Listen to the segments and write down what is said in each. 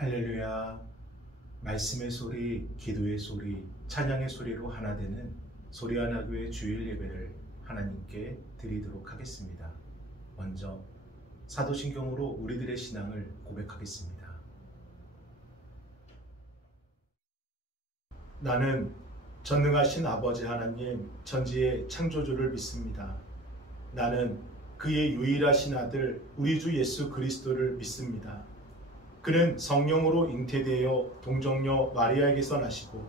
할렐루야. 말씀의 소리, 기도의 소리, 찬양의 소리로 하나 되는 소리하나교회 주일 예배를 하나님께 드리도록 하겠습니다. 먼저 사도신경으로 우리들의 신앙을 고백하겠습니다. 나는 전능하신 아버지 하나님 전지의 창조주를 믿습니다. 나는 그의 유일하신 아들 우리 주 예수 그리스도를 믿습니다. 그는 성령으로 잉태되어 동정녀 마리아에게서 나시고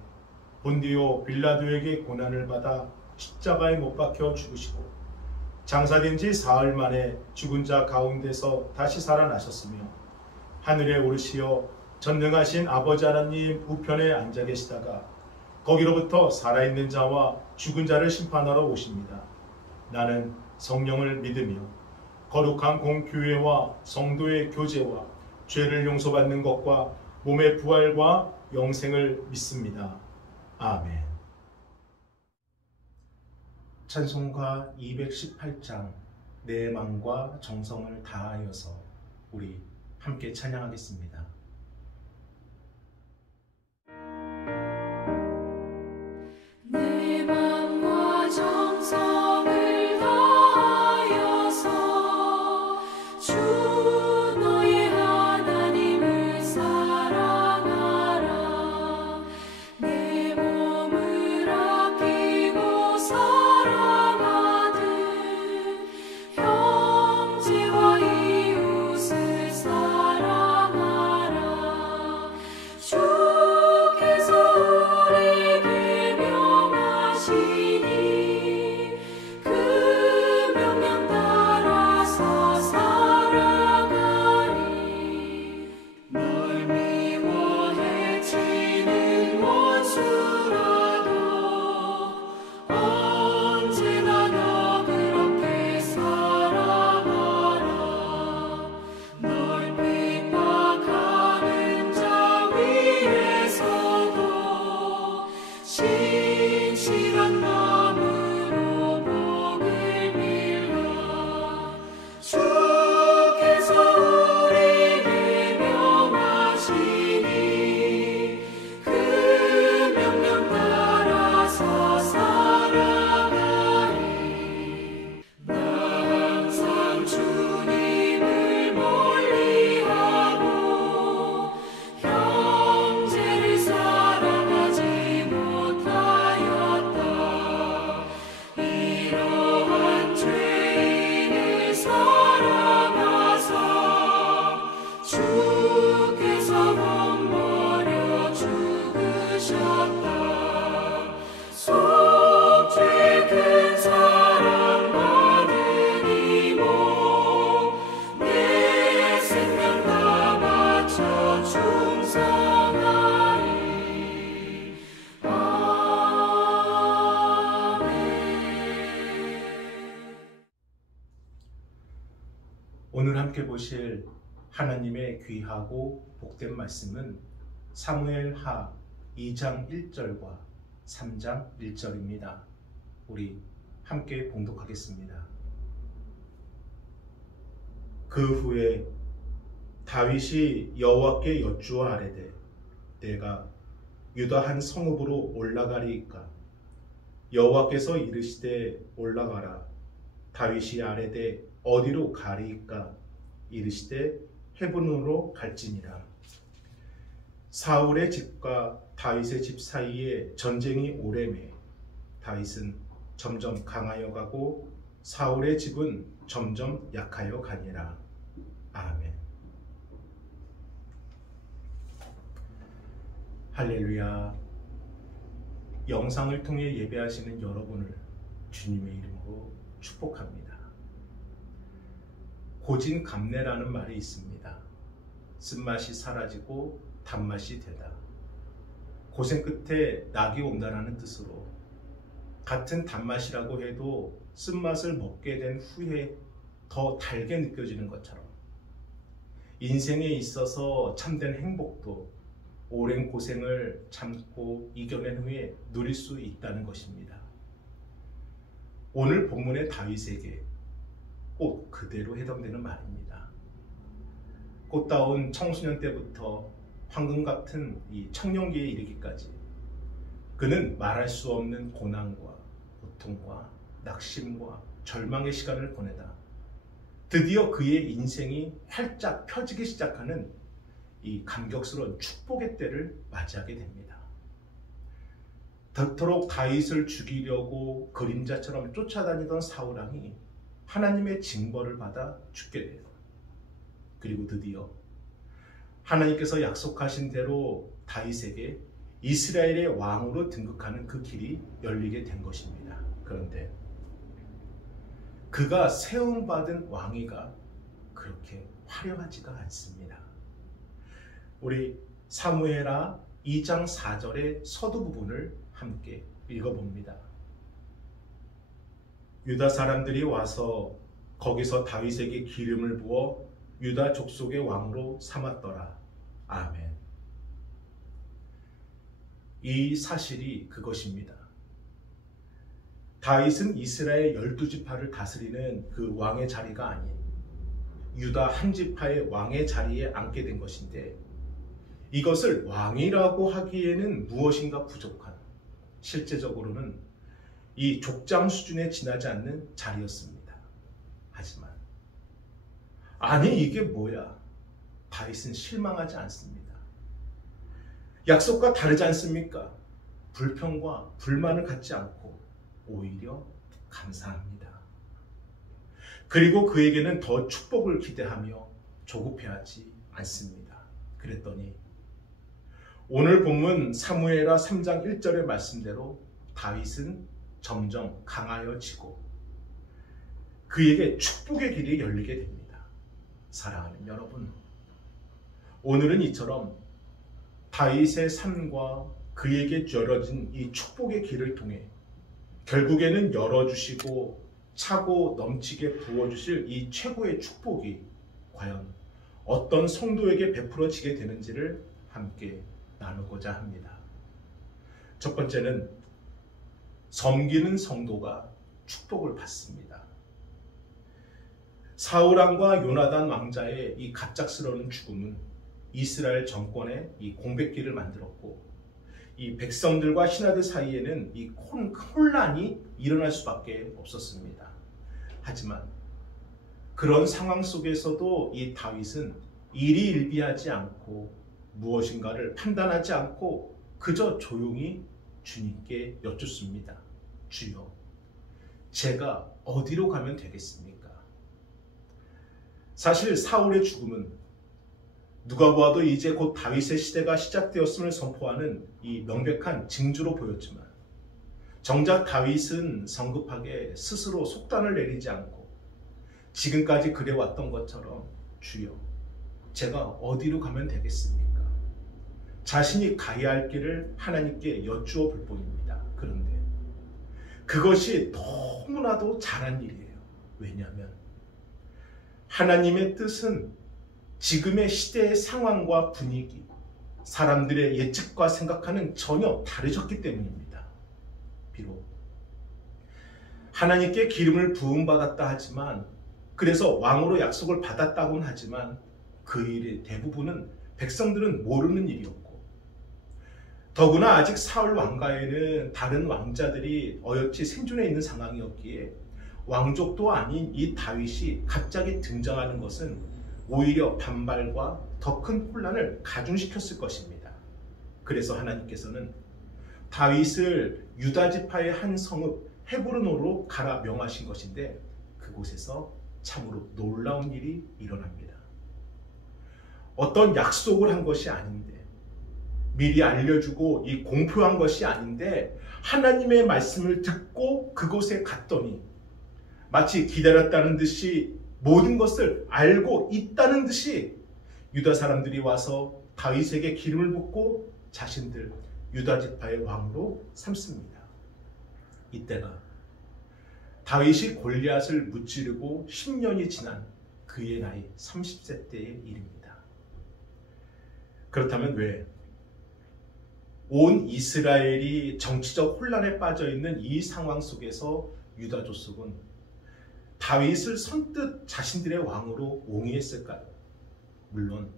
본디오 빌라도에게 고난을 받아 십자가에 못 박혀 죽으시고 장사된 지 사흘 만에 죽은 자 가운데서 다시 살아나셨으며 하늘에 오르시어 전능하신 아버지 하나님 우편에 앉아 계시다가 거기로부터 살아있는 자와 죽은 자를 심판하러 오십니다. 나는 성령을 믿으며 거룩한 공교회와 성도의 교제와 죄를 용서받는 것과 몸의 부활과 영생을 믿습니다. 아멘. 찬송가 218장 내 마음과 정성을 다하여서 우리 함께 찬양하겠습니다. 내 마음과 정성을 다하여서 주 너의 하나님을 사랑하라. 내 몸을 아끼고 사랑하듯 형제와 이웃을 사랑하라. 주께서 우리에게 명하시니 그 명령 따라서 살아가리. 널 미워 해치는 원수라도 언제나 너 그렇게 살아가라. 널 핍박하는 자 위에서도 신실한 마음으로 복을 빌라. 주께서 우리에게 명하시니 그 명령 따라서 살아가리. 나 항상 주님을 멀리하고 형제를 사랑하지 못하였다. 이러한 죄인을 사랑하사 주께서 몸 버려 죽으셨다. 속죄 큰 사랑 받은 이모 내 생명 다 바쳐 충성하리. 아멘. 오늘 함께 보실 하나님의 귀하고 복된 말씀은 사무엘하 2장 1절과 3장 1절입니다. 우리 함께 봉독하겠습니다. 그 후에 다윗이 여호와께 여쭈어 아뢰되 내가 유다 한 성읍으로 올라가리이까? 여호와께서 이르시되 올라가라. 다윗이 아뢰되 어디로 가리이까? 이르시되 헤브론으로 갈지니라. 사울의 집과 다윗의 집 사이에 전쟁이 오래매 다윗은 점점 강하여 가고 사울의 집은 점점 약하여 가니라. 아멘. 할렐루야. 영상을 통해 예배하시는 여러분을 주님의 이름으로 축복합니다. 고진감래라는 말이 있습니다. 쓴맛이 사라지고 단맛이 되다. 고생 끝에 낙이 온다라는 뜻으로 같은 단맛이라고 해도 쓴맛을 먹게 된 후에 더 달게 느껴지는 것처럼 인생에 있어서 참된 행복도 오랜 고생을 참고 이겨낸 후에 누릴 수 있다는 것입니다. 오늘 본문의 다윗에게 꼭 그대로 해당되는 말입니다. 꽃다운 청소년 때부터 황금 같은 이 청년기에 이르기까지 그는 말할 수 없는 고난과 고통과 낙심과 절망의 시간을 보내다 드디어 그의 인생이 활짝 펴지기 시작하는 이 감격스러운 축복의 때를 맞이하게 됩니다. 덕토록 다윗을 죽이려고 그림자처럼 쫓아다니던 사울왕이 하나님의 징벌을 받아 죽게 돼요. 그리고 드디어 하나님께서 약속하신 대로 다윗에게 이스라엘의 왕으로 등극하는 그 길이 열리게 된 것입니다. 그런데 그가 세움받은 왕위가 그렇게 화려하지가 않습니다. 우리 사무엘하 2장 4절의 서두 부분을 함께 읽어봅니다. 유다 사람들이 와서 거기서 다윗에게 기름을 부어 유다 족속의 왕으로 삼았더라. 아멘. 이 사실이 그것입니다. 다윗은 이스라엘 12지파를 다스리는 그 왕의 자리가 아닌 유다 한 지파의 왕의 자리에 앉게 된 것인데 이것을 왕이라고 하기에는 무엇인가 부족한, 실제적으로는 이 족장 수준에 지나지 않는 자리였습니다. 하지만 아니 이게 뭐야? 다윗은 실망하지 않습니다. 약속과 다르지 않습니까? 불평과 불만을 갖지 않고 오히려 감사합니다. 그리고 그에게는 더 축복을 기대하며 조급해하지 않습니다. 그랬더니 오늘 본문 사무엘하 3장 1절의 말씀대로 다윗은 점점 강하여지고 그에게 축복의 길이 열리게 됩니다. 사랑하는 여러분, 오늘은 이처럼 다윗의 삶과 그에게 열어진 이 축복의 길을 통해 결국에는 열어주시고 차고 넘치게 부어주실 이 최고의 축복이 과연 어떤 성도에게 베풀어지게 되는지를 함께 나누고자 합니다. 첫 번째는 섬기는 성도가 축복을 받습니다. 사울왕과 요나단 왕자의 이 갑작스러운 죽음은 이스라엘 정권의 이 공백기를 만들었고 이 백성들과 신하들 사이에는 이 혼란이 일어날 수밖에 없었습니다. 하지만 그런 상황 속에서도 이 다윗은 일희일비하지 않고 무엇인가를 판단하지 않고 그저 조용히 주님께 여쭙습니다. 주여, 제가 어디로 가면 되겠습니까? 사실 사울의 죽음은 누가 보아도 이제 곧 다윗의 시대가 시작되었음을 선포하는 이 명백한 징조로 보였지만 정작 다윗은 성급하게 스스로 속단을 내리지 않고 지금까지 그래왔던 것처럼 주여, 제가 어디로 가면 되겠습니까? 자신이 가야 할 길을 하나님께 여쭈어 볼 뿐입니다. 그런데 그것이 너무나도 잘한 일이에요. 왜냐하면 하나님의 뜻은 지금의 시대의 상황과 분위기, 사람들의 예측과 생각하는 전혀 다르셨기 때문입니다. 비록 하나님께 기름을 부음받았다 하지만, 그래서 왕으로 약속을 받았다고는 하지만 그 일의 대부분은 백성들은 모르는 일이었고, 더구나 아직 사울 왕가에는 다른 왕자들이 어여치 생존해 있는 상황이었기에 왕족도 아닌 이 다윗이 갑자기 등장하는 것은 오히려 반발과 더 큰 혼란을 가중시켰을 것입니다. 그래서 하나님께서는 다윗을 유다 지파의 한 성읍 헤브론으로 가라 명하신 것인데 그곳에서 참으로 놀라운 일이 일어납니다. 어떤 약속을 한 것이 아닌데, 미리 알려주고 이 공표한 것이 아닌데 하나님의 말씀을 듣고 그곳에 갔더니 마치 기다렸다는 듯이 모든 것을 알고 있다는 듯이 유다 사람들이 와서 다윗에게 기름을 붓고 자신들 유다 지파의 왕으로 삼습니다. 이때가 다윗이 골리앗을 무찌르고 10년이 지난 그의 나이 30세 때의 일입니다. 그렇다면 왜 온 이스라엘이 정치적 혼란에 빠져있는 이 상황 속에서 유다 족속은 다윗을 선뜻 자신들의 왕으로 옹이했을까요? 물론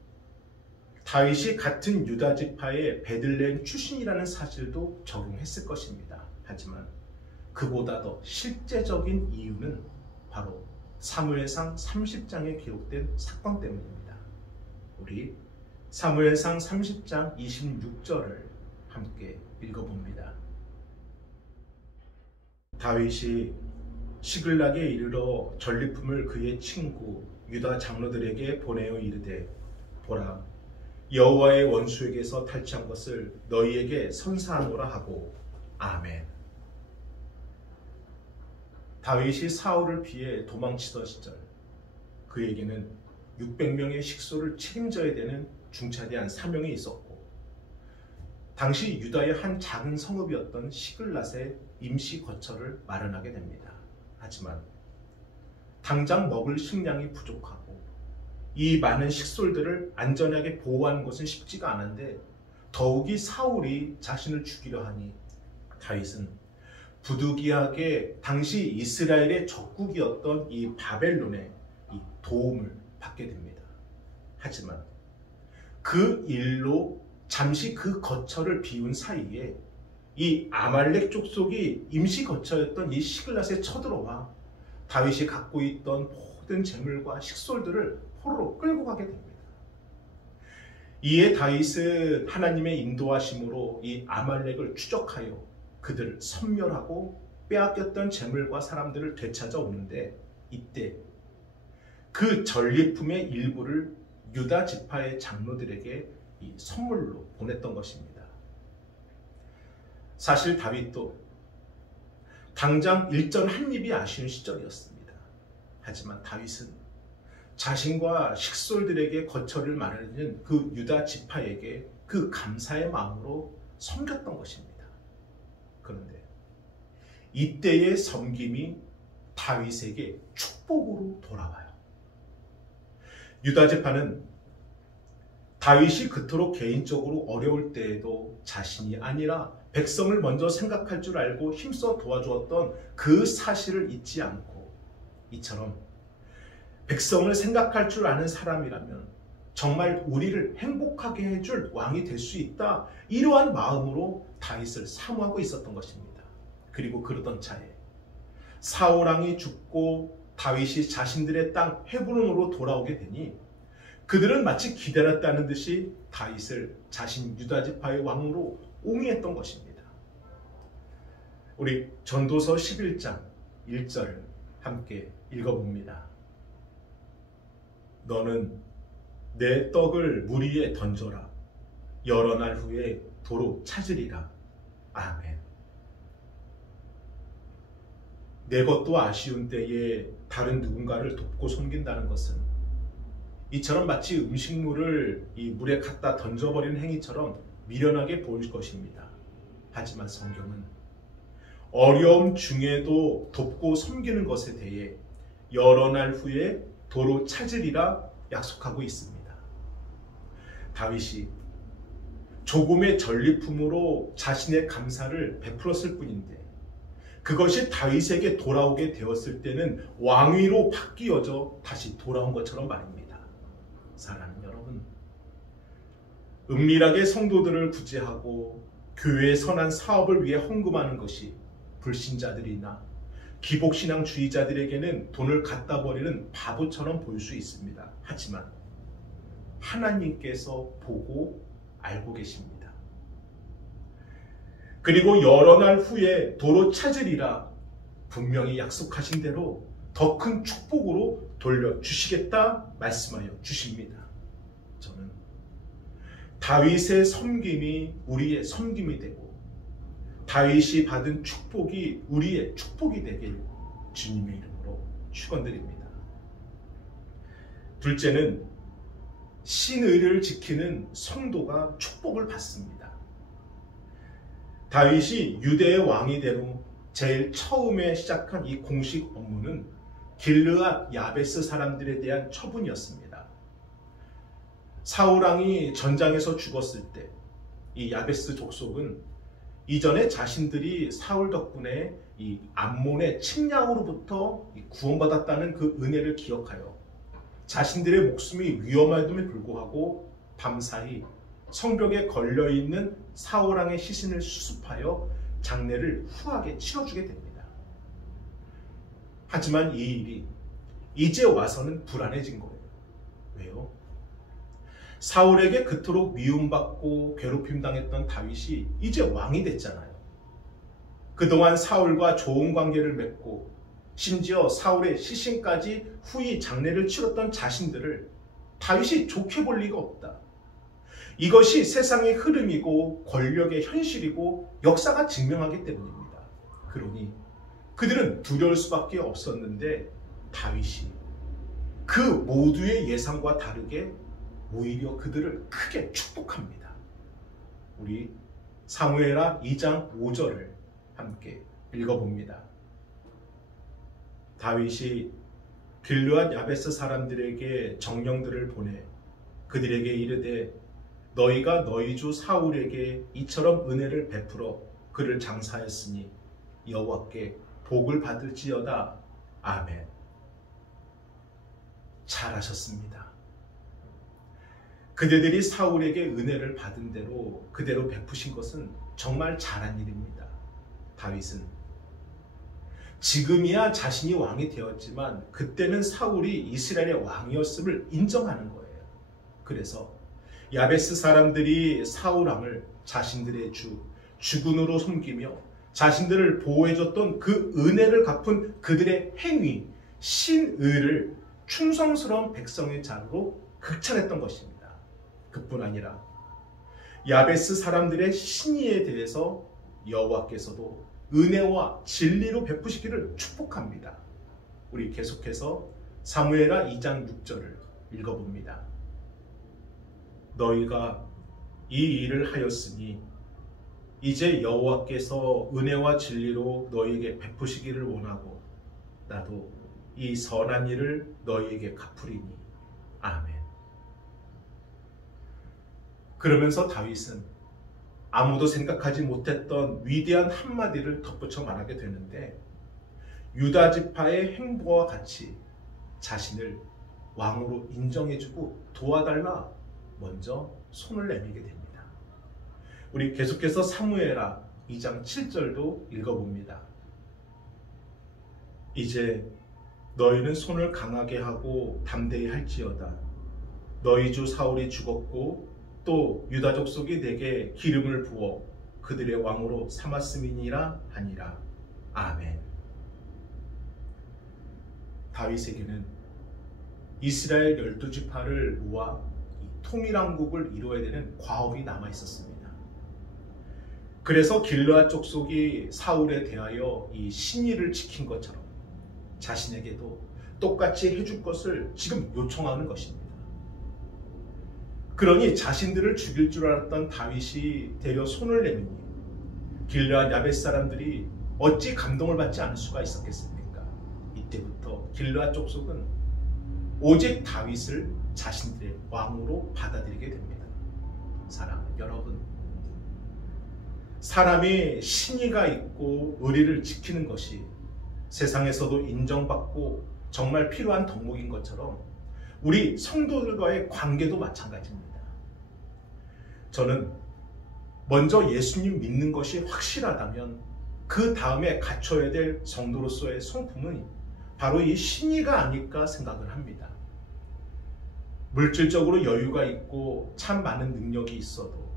다윗이 같은 유다 지파의 베들레헴 출신이라는 사실도 적용했을 것입니다. 하지만 그보다 더 실제적인 이유는 바로 사무엘상 30장에 기록된 사건 때문입니다. 우리 사무엘상 30장 26절을 함께 읽어봅니다. 다윗이 시글락에 이르러 전리품을 그의 친구 유다 장로들에게 보내어 이르되 보라 여호와의 원수에게서 탈취한 것을 너희에게 선사하노라 하고 아멘. 다윗이 사울을 피해 도망치던 시절 그에게는 600명의 식소를 책임져야 되는 중차대한 사명이 있었고 당시 유다의 한 작은 성읍이었던 시글랏에 임시 거처를 마련하게 됩니다. 하지만 당장 먹을 식량이 부족하고 이 많은 식솔들을 안전하게 보호하는 것은 쉽지가 않은데 더욱이 사울이 자신을 죽이려 하니 다윗은 부득이하게 당시 이스라엘의 적국이었던 이 바벨론의 이 도움을 받게 됩니다. 하지만 그 일로 잠시 그 거처를 비운 사이에 이 아말렉 족속이 임시 거처였던 이 시글랏에 쳐들어와 다윗이 갖고 있던 모든 재물과 식솔들을 포로로 끌고 가게 됩니다. 이에 다윗은 하나님의 인도하심으로 이 아말렉을 추적하여 그들을 섬멸하고 빼앗겼던 재물과 사람들을 되찾아오는데 이때 그 전리품의 일부를 유다 지파의 장로들에게 이 선물로 보냈던 것입니다. 사실 다윗도 당장 일전 한 입이 아쉬운 시절이었습니다. 하지만 다윗은 자신과 식솔들에게 거처를 마련해준 그 유다 지파에게 그 감사의 마음으로 섬겼던 것입니다. 그런데 이때의 섬김이 다윗에게 축복으로 돌아와요. 유다 지파는 다윗이 그토록 개인적으로 어려울 때에도 자신이 아니라 백성을 먼저 생각할 줄 알고 힘써 도와주었던 그 사실을 잊지 않고 이처럼 백성을 생각할 줄 아는 사람이라면 정말 우리를 행복하게 해줄 왕이 될 수 있다. 이러한 마음으로 다윗을 사모하고 있었던 것입니다. 그리고 그러던 차에 사울 왕이 죽고 다윗이 자신들의 땅 헤브론으로 돌아오게 되니 그들은 마치 기다렸다는 듯이 다윗을 자신 유다 지파의 왕으로 옹이했던 것입니다. 우리 전도서 11장 1절을 함께 읽어봅니다. 너는 내 떡을 물 위에 던져라. 여러 날 후에 도로 찾으리라. 아멘. 내 것도 아쉬운 때에 다른 누군가를 돕고 섬긴다는 것은 이처럼 마치 음식물을 이 물에 갖다 던져버리는 행위처럼 미련하게 보일 것입니다. 하지만 성경은 어려움 중에도 돕고 섬기는 것에 대해 여러 날 후에 도로 찾으리라 약속하고 있습니다. 다윗이 조금의 전리품으로 자신의 감사를 베풀었을 뿐인데 그것이 다윗에게 돌아오게 되었을 때는 왕위로 바뀌어져 다시 돌아온 것처럼 말입니다. 사랑하는 여러분, 은밀하게 성도들을 구제하고 교회의 선한 사업을 위해 헌금하는 것이 불신자들이나 기복신앙주의자들에게는 돈을 갖다 버리는 바보처럼 보일 수 있습니다. 하지만 하나님께서 보고 알고 계십니다. 그리고 여러 날 후에 도로 찾으리라 분명히 약속하신 대로 더 큰 축복으로 돌려주시겠다 말씀하여 주십니다. 저는 다윗의 섬김이 우리의 섬김이 되고 다윗이 받은 축복이 우리의 축복이 되길 주님의 이름으로 축원드립니다. 둘째는 신의를 지키는 성도가 축복을 받습니다. 다윗이 유대의 왕이 된 후 제일 처음에 시작한 이 공식 업무는 길르앗 야베스 사람들에 대한 처분이었습니다. 사울 왕이 전장에서 죽었을 때 이 야베스 족속은 이전에 자신들이 사울 덕분에 이 암몬의 침략으로부터 구원받았다는 그 은혜를 기억하여 자신들의 목숨이 위험함에도 불구하고 밤사이 성벽에 걸려있는 사울왕의 시신을 수습하여 장례를 후하게 치러주게 됩니다. 하지만 이 일이 이제 와서는 불안해진 거예요. 왜요? 사울에게 그토록 미움받고 괴롭힘당했던 다윗이 이제 왕이 됐잖아요. 그동안 사울과 좋은 관계를 맺고 심지어 사울의 시신까지 후히 장례를 치렀던 자신들을 다윗이 좋게 볼 리가 없다. 이것이 세상의 흐름이고 권력의 현실이고 역사가 증명하기 때문입니다. 그러니 그들은 두려울 수밖에 없었는데 다윗이 그 모두의 예상과 다르게 오히려 그들을 크게 축복합니다. 우리 사무엘하 2장 5절을 함께 읽어봅니다. 다윗이 길르앗 야베스 사람들에게 정령들을 보내 그들에게 이르되 너희가 너희 주 사울에게 이처럼 은혜를 베풀어 그를 장사했으니 여호와께 복을 받을지어다. 아멘. 잘하셨습니다. 그대들이 사울에게 은혜를 받은 대로 그대로 베푸신 것은 정말 잘한 일입니다. 다윗은 지금이야 자신이 왕이 되었지만 그때는 사울이 이스라엘의 왕이었음을 인정하는 거예요. 그래서 야베스 사람들이 사울 왕을 자신들의 주군으로 섬기며 자신들을 보호해줬던 그 은혜를 갚은 그들의 행위, 신의를 충성스러운 백성의 자로 극찬했던 것입니다. 그뿐 아니라 야베스 사람들의 신의에 대해서 여호와께서도 은혜와 진리로 베푸시기를 축복합니다. 우리 계속해서 사무엘하 2장 6절을 읽어봅니다. 너희가 이 일을 하였으니 이제 여호와께서 은혜와 진리로 너희에게 베푸시기를 원하고 나도 이 선한 일을 너희에게 갚으리니. 아멘. 그러면서 다윗은 아무도 생각하지 못했던 위대한 한마디를 덧붙여 말하게 되는데 유다 지파의 행보와 같이 자신을 왕으로 인정해주고 도와달라 먼저 손을 내밀게 됩니다. 우리 계속해서 사무엘하 2장 7절도 읽어봅니다. 이제 너희는 손을 강하게 하고 담대히 할지어다. 너희 주 사울이 죽었고 또 유다 족속이 내게 기름을 부어 그들의 왕으로 삼았음이니라 하니라. 아멘. 다윗에게는 이스라엘 12지파를 모아 통일왕국을 이루어야 되는 과업이 남아 있었습니다. 그래서 길르앗 족속이 사울에 대하여 이 신의를 지킨 것처럼 자신에게도 똑같이 해줄 것을 지금 요청하는 것입니다. 그러니 자신들을 죽일 줄 알았던 다윗이 대려 손을 내미니 길르앗 야베스 사람들이 어찌 감동을 받지 않을 수가 있었겠습니까? 이때부터 길르앗 족속은 오직 다윗을 자신들의 왕으로 받아들이게 됩니다. 사랑하는 여러분, 사람이 신의가 있고 의리를 지키는 것이 세상에서도 인정받고 정말 필요한 덕목인 것처럼 우리 성도들과의 관계도 마찬가지입니다. 저는 먼저 예수님 믿는 것이 확실하다면 그 다음에 갖춰야 될 성도로서의 성품은 바로 이 신의가 아닐까 생각을 합니다. 물질적으로 여유가 있고 참 많은 능력이 있어도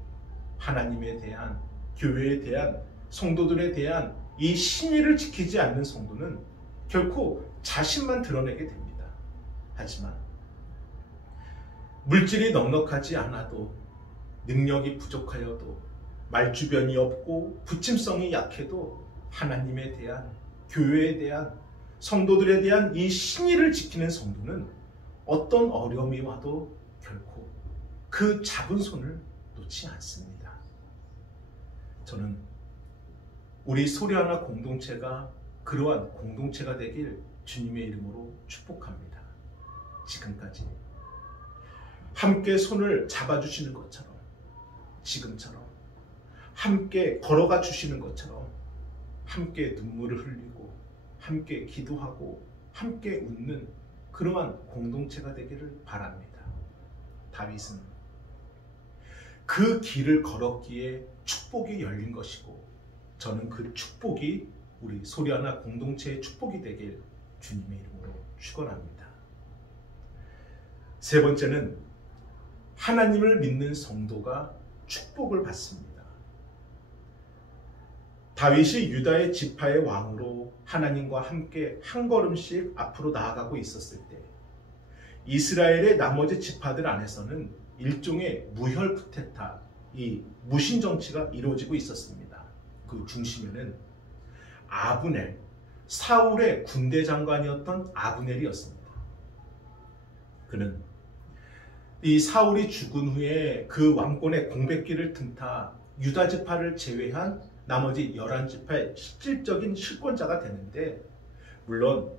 하나님에 대한, 교회에 대한, 성도들에 대한 이 신의를 지키지 않는 성도는 결코 자신만 드러내게 됩니다. 하지만 물질이 넉넉하지 않아도 능력이 부족하여도 말주변이 없고 부침성이 약해도 하나님에 대한, 교회에 대한, 성도들에 대한 이 신의를 지키는 성도는 어떤 어려움이 와도 결코 그 잡은 손을 놓지 않습니다. 저는 우리 소리하나 공동체가 그러한 공동체가 되길 주님의 이름으로 축복합니다. 지금까지 함께 손을 잡아주시는 것처럼, 지금처럼 함께 걸어가 주시는 것처럼 함께 눈물을 흘리고 함께 기도하고 함께 웃는 그러한 공동체가 되기를 바랍니다. 다윗은 그 길을 걸었기에 축복이 열린 것이고, 저는 그 축복이 우리 소리하나 공동체의 축복이 되길 주님의 이름으로 축원합니다. 세 번째는 하나님을 믿는 성도가 축복을 받습니다. 다윗이 유다의 지파의 왕으로 하나님과 함께 한 걸음씩 앞으로 나아가고 있었을 때 이스라엘의 나머지 지파들 안에서는 일종의 무혈 쿠데타, 이 무신 정치가 이루어지고 있었습니다. 그 중심에는 아브넬, 사울의 군대 장관이었던 아브넬이었습니다. 그는 이 사울이 죽은 후에 그 왕권의 공백기를 틈타 유다 지파를 제외한 나머지 11지파의 실질적인 실권자가 되는데, 물론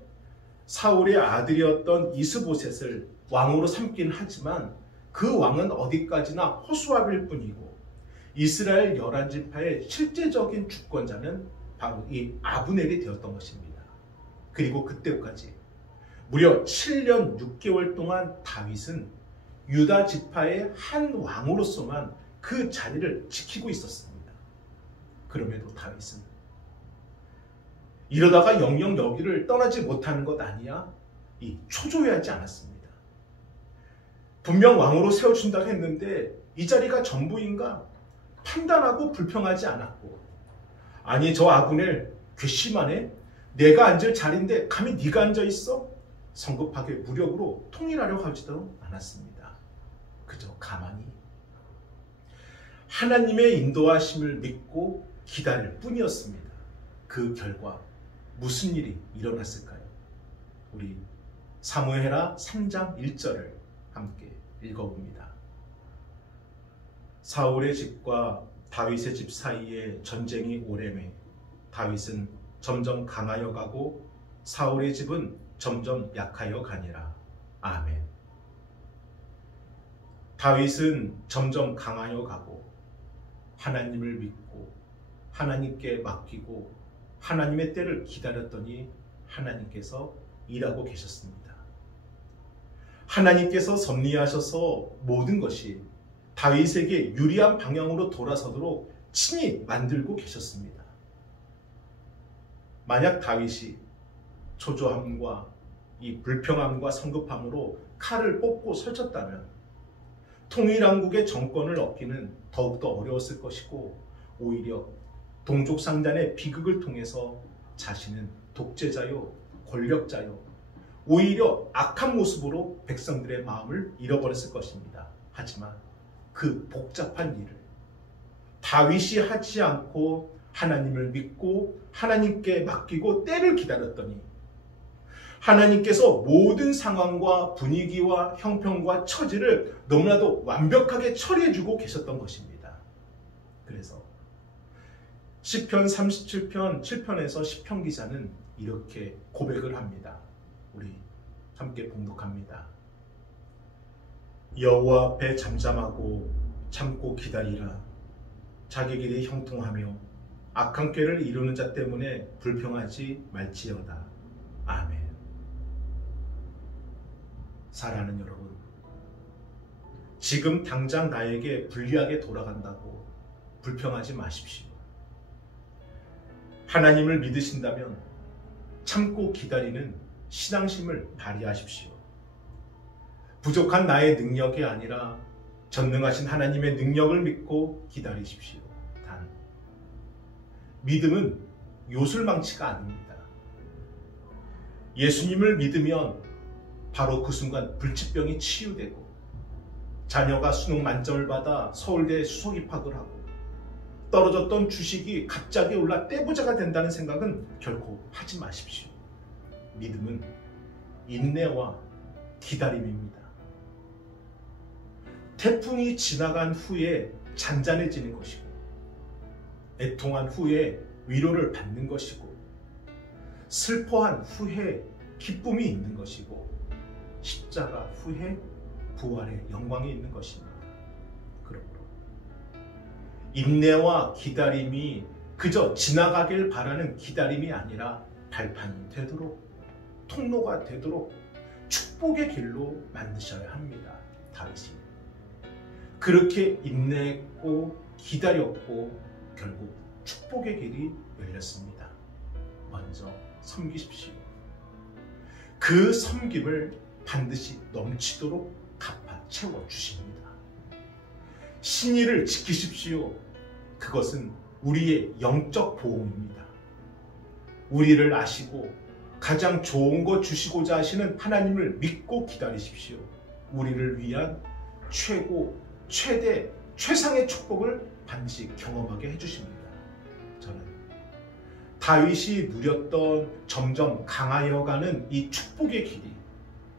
사울의 아들이었던 이스보셋을 왕으로 삼긴 하지만 그 왕은 어디까지나 호수아비일 뿐이고 이스라엘 11지파의 실제적인 주권자는 바로 이 아브넬이 되었던 것입니다. 그리고 그때까지 무려 7년 6개월 동안 다윗은 유다 지파의 한 왕으로서만 그 자리를 지키고 있었습니다. 그럼에도 다윗은 이러다가 영영 여기를 떠나지 못하는 것 아니야? 초조해하지 않았습니다. 분명 왕으로 세워준다고 했는데 이 자리가 전부인가? 판단하고 불평하지 않았고, 아니 저 아브넬 괘씸하네? 내가 앉을 자리인데 감히 네가 앉아있어? 성급하게 무력으로 통일하려고 하지도 않았습니다. 그저 가만히 하나님의 인도하심을 믿고 기다릴 뿐이었습니다. 그 결과 무슨 일이 일어났을까요? 우리 사무엘하 3장 1절을 함께 읽어봅니다. 사울의 집과 다윗의 집 사이에 전쟁이 오래매 다윗은 점점 강하여 가고 사울의 집은 점점 약하여 가니라. 아멘. 다윗은 점점 강하여 가고 하나님을 믿고 하나님께 맡기고 하나님의 때를 기다렸더니 하나님께서 일하고 계셨습니다. 하나님께서 섭리하셔서 모든 것이 다윗에게 유리한 방향으로 돌아서도록 친히 만들고 계셨습니다. 만약 다윗이 초조함과 이 불평함과 성급함으로 칼을 뽑고 설쳤다면 통일왕국의 정권을 얻기는 더욱더 어려웠을 것이고, 오히려 동족상잔의 비극을 통해서 자신은 독재자요, 권력자요, 오히려 악한 모습으로 백성들의 마음을 잃어버렸을 것입니다. 하지만 그 복잡한 일을 다윗이 하지 않고 하나님을 믿고 하나님께 맡기고 때를 기다렸더니 하나님께서 모든 상황과 분위기와 형편과 처지를 너무나도 완벽하게 처리해주고 계셨던 것입니다. 그래서 시편 37편 7편에서 시편 기자는 이렇게 고백을 합니다. 우리 함께 봉독합니다. 여호와 앞에 잠잠하고 참고 기다리라. 자기 길이 형통하며 악한 꾀를 이루는 자 때문에 불평하지 말지어다. 아멘. 사랑하는 여러분, 지금 당장 나에게 불리하게 돌아간다고 불평하지 마십시오. 하나님을 믿으신다면 참고 기다리는 신앙심을 발휘하십시오. 부족한 나의 능력이 아니라 전능하신 하나님의 능력을 믿고 기다리십시오. 단, 믿음은 요술망치가 아닙니다. 예수님을 믿으면 바로 그 순간 불치병이 치유되고 자녀가 수능 만점을 받아 서울대에 수석 입학을 하고 떨어졌던 주식이 갑자기 올라 떼부자가 된다는 생각은 결코 하지 마십시오. 믿음은 인내와 기다림입니다. 태풍이 지나간 후에 잔잔해지는 것이고, 애통한 후에 위로를 받는 것이고, 슬퍼한 후에 기쁨이 있는 것이고, 십자가 후에 부활의 영광이 있는 것입니다. 그러므로 인내와 기다림이 그저 지나가길 바라는 기다림이 아니라 발판이 되도록, 통로가 되도록 축복의 길로 만드셔야 합니다. 다윗이 그렇게 인내했고 기다렸고 결국 축복의 길이 열렸습니다. 먼저 섬기십시오. 그 섬김을 반드시 넘치도록 갚아 채워주십니다. 신의를 지키십시오. 그것은 우리의 영적 보험입니다. 우리를 아시고 가장 좋은 것 주시고자 하시는 하나님을 믿고 기다리십시오. 우리를 위한 최고, 최대, 최상의 축복을 반드시 경험하게 해주십니다. 저는 다윗이 누렸던 점점 강하여가는 이 축복의 길이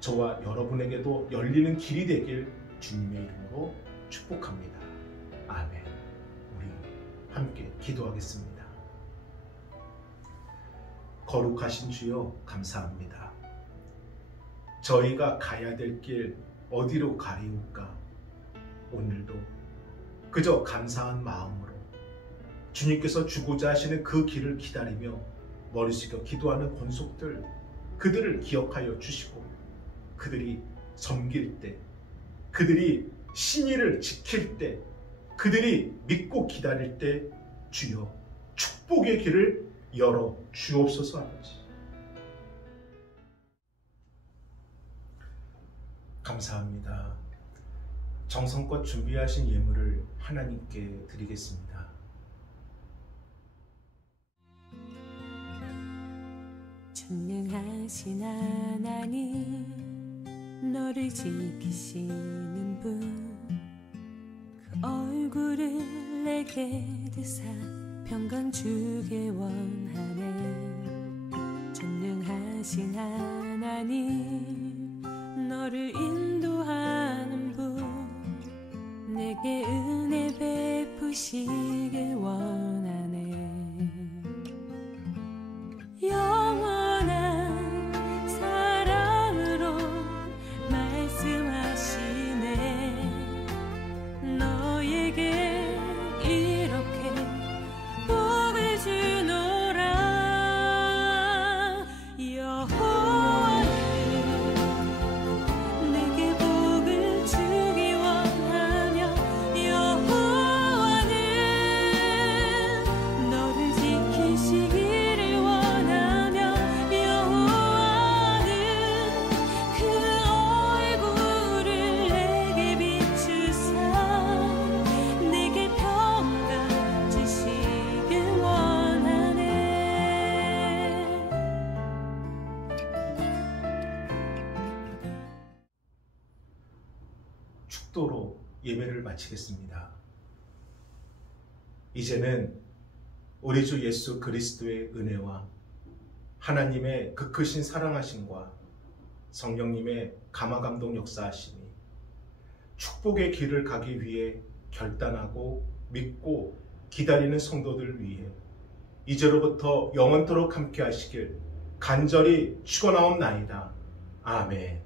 저와 여러분에게도 열리는 길이 되길 주님의 이름으로 축복합니다. 아멘. 우리 함께 기도하겠습니다. 거룩하신 주여 감사합니다. 저희가 가야 될 길 어디로 가리울까? 오늘도 그저 감사한 마음으로 주님께서 주고자 하시는 그 길을 기다리며 머리 숙여 기도하는 권속들, 그들을 기억하여 주시고 그들이 섬길 때, 그들이 신의를 지킬 때, 그들이 믿고 기다릴 때 주여 축복의 길을 열어 주옵소서. 아버지 감사합니다. 정성껏 준비하신 예물을 하나님께 드리겠습니다. 전능하신 하나님, 너를 지키시는 분, 그 얼굴을 내게 드사 평강 주게 원하네. 전능하신 하나님, 너를 인도하는 분, 내게 은혜 베푸시길 원하네. 영원한 사랑으로 말씀하시네. 너에게 이렇게 복을 주노라. 여호와는 내게 복을 주기 원하며, 여호와는 너를 지키시기를 원하며, 여호와는 그 얼굴을 내게 비추사 내게 평강 주시길 원하네. 축도로 예배를 마치겠습니다. 이제는 우리 주 예수 그리스도의 은혜와 하나님의 그 크신 사랑하심과 성령님의 감화감동 역사하심이 축복의 길을 가기 위해 결단하고 믿고 기다리는 성도들을 위해 이제로부터 영원토록 함께 하시길 간절히 축원하옵나이다. 아멘.